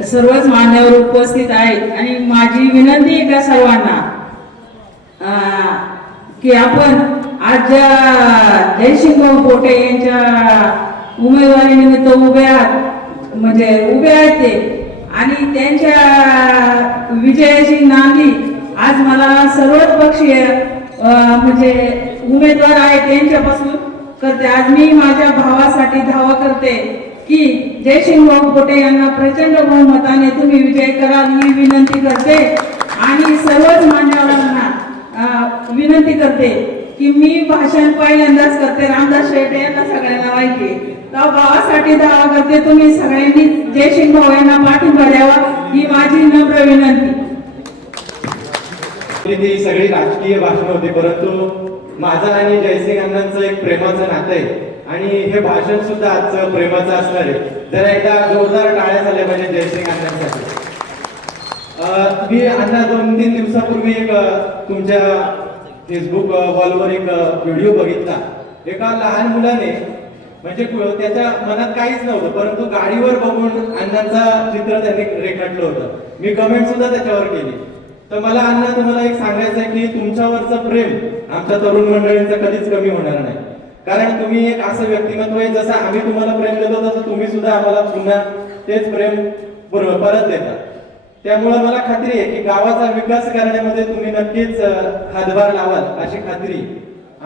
सर्वच मान्यवर उपस्थित आहेत आणि माझी विनंती आहे का सर्वांना की आपण आज ज्या जयसिंह पोटे यांच्या उमेदवारी निमित्त उभे आहात म्हणजे उभे आहेत ते आणि त्यांच्या विजयाची नांदी आज मला सर्वच पक्षीय म्हणजे उमेदवार आहेत त्यांच्यापासून करते। आज मी माझ्या भावासाठी धावा करते की जयसिंह पोटे यांना प्रचंड बहुमताने तुम्ही विजय कराल ही विनंती करते आणि सर्वच मान्यवरांना विनंती करते की मी भाषण पहिल्यांदाच करते। रामदास शेटे यांना सगळ्यांना माहिती आहे तर भावासाठी दावा करते, तुम्ही सगळ्यांनी जयसिंह भाऊ यांना पाठिंबा द्यावा ही माझी नम्र विनंती। ती सगळी राजकीय भाषण होती, परंतु माझं आणि जयसिंग अण्णांचं एक प्रेमाचं नातं आहे आणि हे भाषण सुद्धा आजचं प्रेमाचं असणार आहे। जरा एकदा जोरदार टाळ्या झाल्या पाहिजे जयसिंग अण्णांसाठी। मी अण्णा 2-3 दिवसापूर्वी एक तुमच्या फेसबुक वॉलवर एक व्हिडिओ बघितला। एका लहान मुलाने म्हणजे त्याच्या मनात काहीच नव्हतं, परंतु गाडीवर बघून अण्णांचा चित्र त्यांनी रेखाटलं होतं। मी कमेंट सुद्धा त्याच्यावर केली। तर मला अण्णा तुम्हाला एक सांगायचं आहे की तुमच्यावरचं प्रेम आमच्या तरुण मंडळींचं कधीच कमी होणार नाही, कारण तुम्ही एक असं व्यक्तिमत्व आहे जसं आम्ही तुम्हाला प्रेम देतो तसं तुम्ही सुद्धा आम्हाला पुन्हा तेच प्रेम परत देता। त्यामुळे मला खात्री आहे की गावाचा विकास करण्यामध्ये तुम्ही नक्कीच हातभार लावाल अशी खात्री।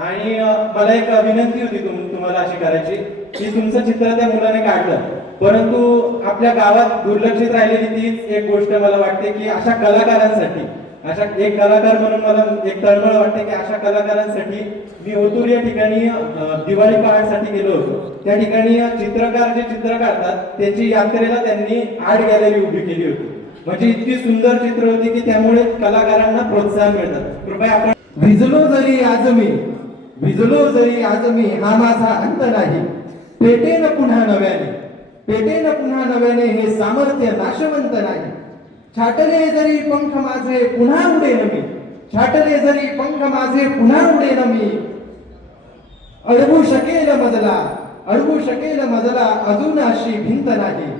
आणि मला एक विनंती होती तुम्हाला अशी करायची की तुमचं चित्र त्या मुलाने काढलं, परंतु आपल्या गावात दुर्लक्षित राहिलेली तीच एक गोष्ट मला वाटते की अशा कलाकारांसाठी, अशा एक कलाकार म्हणून मला एक तळमळ वाटते की अशा कलाकारांसाठी मी ओतूर या ठिकाणी दिवाळी पहाटसाठी गेलो होतो। त्या ठिकाणी चित्रकार जे चित्र काढतात त्यांची यात्रेला त्यांनी आर्ट गॅलरी उभी केली होती, म्हणजे इतकी सुंदर चित्र होती की त्यामुळे कलाकारांना प्रोत्साहन मिळतात। कृपया आपण भिजलो जरी आज मी हा माझा अंत नाही, पेटेन पुन्हा नव्याने हे सामर्थ्य नाशवंत नाही। छाटले जरी पंख माझे पुन्हा उडेन मी अडवू शकेल मजला अजून अशी भिंत नाही।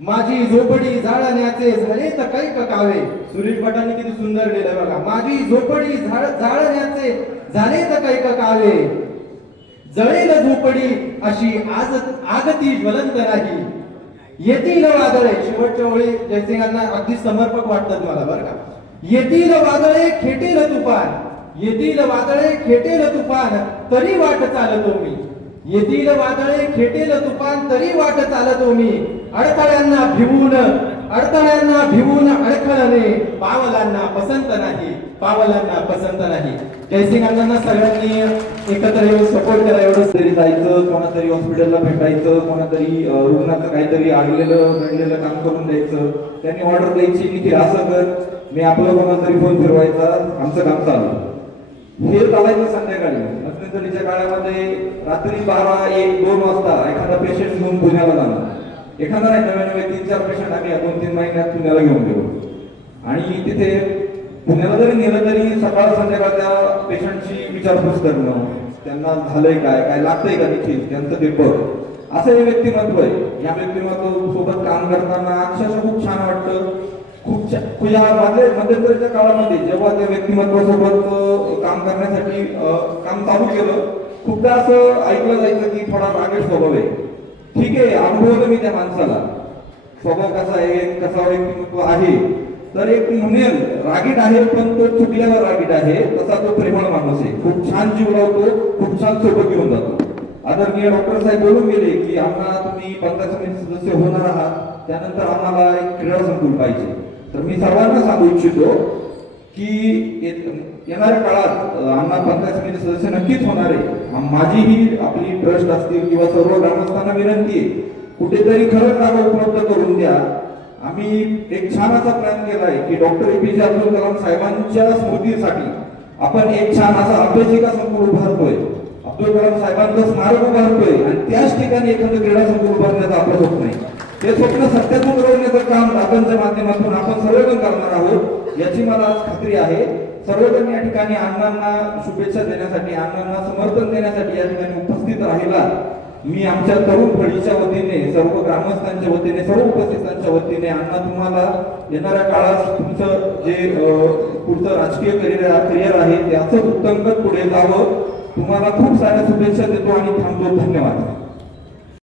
माझी झोपडी जाळण्याचे झाले तर कैक कावे। सुरेश भटांनी किती सुंदर लिहिलं बघा। माझी झोपडी जाळण्याचे झाले तर कैक कावे, जळेल झोपडी अशी आग ती ज्वलंत नाही। येतील वादळे, शेवटच्या ओळी जयसिंगांना अगदी समर्पक वाटतात मला बरं का। येतील वादळे खेटेल तुफान तरी वाट चालतो मी। येतील वादळे खेटेल तुफान तरी वाट चालतो मी। अडथळ्यांना भिवून अडखळणे पावलांना पसंत नाही। जयसिंग अण्णांना सगळ्यांनी एकत्र येऊन सपोर्ट करा। एवढंच तरी जायचं, कोणातरी हॉस्पिटलला भेटायचं, कोणातरी रुग्णाचं काहीतरी घडलेलं काम करून द्यायचं, त्यांनी ऑर्डर द्यायची की असं कर, मी आपलं कोणातरी फोन फिरवायचा, आमचं काम चालू। हे चालायचं संध्याकाळी मध्यंतरीच्या काळामध्ये रात्री 12-1-2 वाजता एखादा पेशंट घेऊन पुण्याला जाणार। एखादा नाही, नव्या 3-4 पेशंट आम्ही 2-3 महिन्यात पुण्याला घेऊन गेलो आणि तिथे पुण्याला जरी नेलं तरी सकाळ संध्याकाळ त्या पेशंटची विचारपूस करणं, त्यांना झालंय काय लागतंय का देखील त्यांचं ते बघ, असं हे व्यक्तिमत्व आहे। या व्यक्तिमत्व सोबत काम करताना अक्षरशः खूप छान वाटतं। या मध्यंतरीच्या काळामध्ये जेव्हा त्या व्यक्तिमत्वासोबत काम करण्यासाठी काम चालू केलं, खूपदा असं ऐकलं जायचं की थोडा रागीट स्वभाव आहे। ठीक आहे, अनुभवलं मी त्या माणसाला स्वभाव कसा आहे, कसा व्यक्तिमत्व आहे, तर एक म्हणेल रागीट आहे पण तो चुकल्यावर रागीट आहे, तसा तो प्रेमळ माणूस आहे। खूप छान जीव लावतो, खूप छान सोबत घेऊन जातो। आदरणीय डॉक्टर साहेब बोलून गेले की आम्हाला तुम्ही पंचायत समिती सदस्य होणार आहात, त्यानंतर आम्हाला एक क्रीडा संकुल पाहिजे। तर मी सर्वांना सांगू इच्छितो की येणाऱ्या काळात आम्हाला पंचायत समिती सदस्य नक्कीच होणार आहे। माझी ही आपली ट्रस्ट असतील किंवा सर्व ग्रामस्थांना विनंती आहे, कुठेतरी खरं जागा उपलब्ध करून द्या। आम्ही एक छान असा प्लॅन केलाय की डॉक्टर APJ अब्दुल कलाम साहेबांच्या स्मृतीसाठी आपण एक छान असा अभ्यासिका संकुल उभारतोय, अब्दुल कलाम साहेबांचं स्मारक उभारतोय आणि त्याच ठिकाणी एखादं क्रीडा संकुल उभारण्याचं आपलं स्वप्न आहे। ते स्वप्न सत्यात उतरवण्याचं काम राजांच्या माध्यमातून आपण सर्वजण करणार आहोत याची मला आज खात्री आहे। सर्वजण या ठिकाणी अण्णांना शुभेच्छा देण्यासाठी, अण्णांना समर्थन देण्यासाठी या ठिकाणी उपस्थित राहिला मी आमच्या तरुण फळीच्या वतीने, सर्व ग्रामस्थांच्या वतीने, सर्व उपस्थितांच्या वतीने अण्णा तुम्हाला येणाऱ्या काळात तुमचं जे पुढचं राजकीय करिअर आहे त्याचं उत्तमपद पुढे जावं. तुम्हाला खूप साऱ्या शुभेच्छा देतो आणि थांबतो. धन्यवाद.